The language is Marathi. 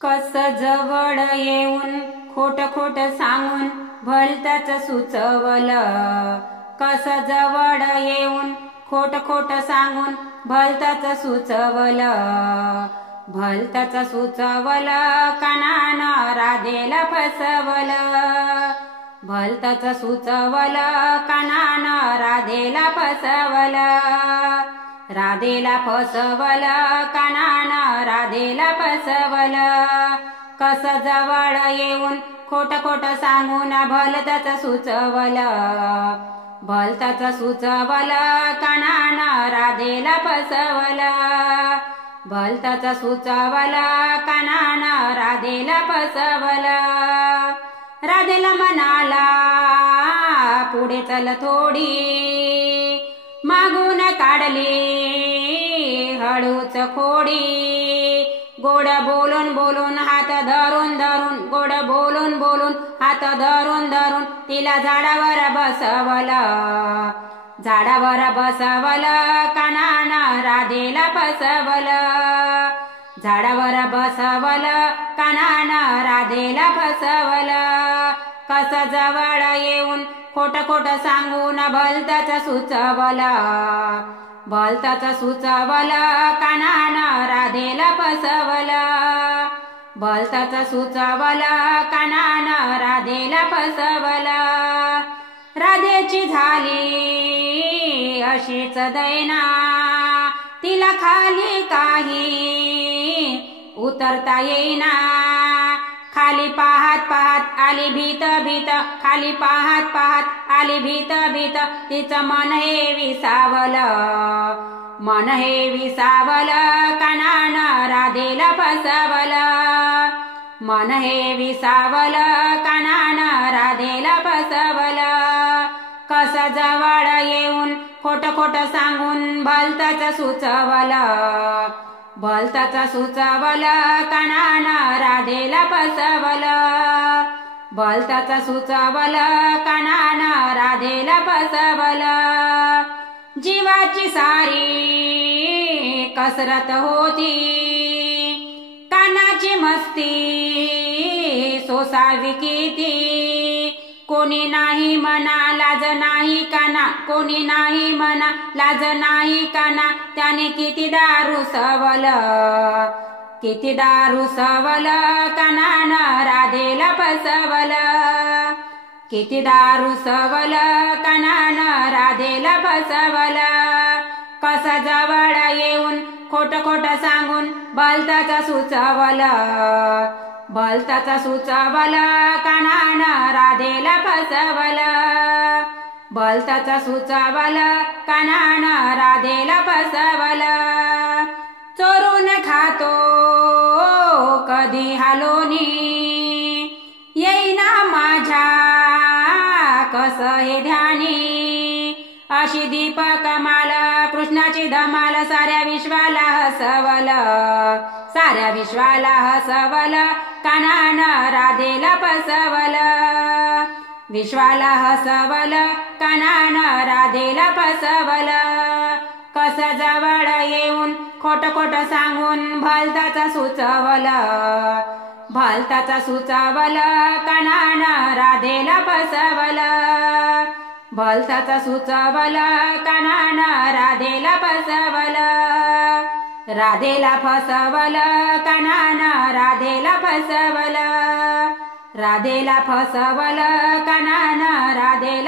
कस जवळ येऊन खोट खोट सांगून भलतंच सुचवलं। कस जवळ येऊन खोट खोट सांगून भलतंच सुचवलं। भलतंच सुचवलं कानानं राधेला फसवलं। भलतंच सुचवलं कानानं राधेला फसवलं। राधेला फसवलं कानानं राधेला फसवलं। कस जवळ येऊन खोट खोट सांगून भलतंच सुचवलं। भलतंच सुचवलं कानानं राधेला फसवलं। भलतंच सुचवलं कानानं राधेला फसवलं। राधेला म्हणाला पुढे चल थोडी, मागून काढली हळूच खोडी। गोड बोलून बोलून हात धरून धरून, गोड बोलून बोलून हात धरून धरून तिला झाडावर बसवलं। झाडावर बसवलं कानानं राधेला फसवलं। झाडावर बसवलं कानानं राधेला फसवलं। कस जवळ येऊन खोट खोट सांगून भलतंच सुचवलं। भलतंच सुचवलं कानानं राधेला फसवलं। भलतंच सुचवलं कानानं राधेला फसवलं। राधेची झाली अशीच दैना, तिला खाली काही उतरता येईना। खाली पाहत पाहत आली भीत भीत, खाली पाहत पाहत आली भीत भीत। तिचं मन हे विसावलं, मन हे विसावलं कानानं राधेला फसवलं। मन हे विसावलं कानानं राधेला फसवलं। कस जवळ येऊन खोट खोट सांगून भलतंच सुचवलं। भलतंच सुचवलं कानानं राधेला फसवलं। भलतंच सुचवलं कानानं राधेला फसवलं। जीवाची सारी कसरत होती, कानाची मस्ती सोसावी किती। कोणी नाही म्हणा लाज नाही काना, कोणी नाही म्हणा लाज नाही काना। त्याने किती दारू सवलं, किती दारू सवलं कानानं राधेला फसवलं। किती दारू सवलं कानानं राधेला फसवलं। कस जवळ येऊन खोट खोट सांगून भलतंच सुचवलं। भलतंच सुचवलं कानानं राधेला फसवलं। भलतंच सुचवलं कानानं राधेला फसवलं। चोरून खातो कधी हालोनी, येईना माझ्या कस हे ध्यानी। अशी दीपक माल कृष्णाची धमाल साऱ्या विश्वाला हसवलं। साऱ्या विश्वाला हसवलं कानानं राधेला फसवलं। विश्वाला हसवलं कानानं राधेला फसवलं। कस जवळ येऊन खोट खोट सांगून भलतंच सुचवलं। भलतंच सुचवलं कानानं राधेला फसवलं। भलतंच सुचवलं कानानं राधेला फसवलं। राधेला फसवलं कानानं राधेला फसवलं। राधेला फसवलं कानानं राधेला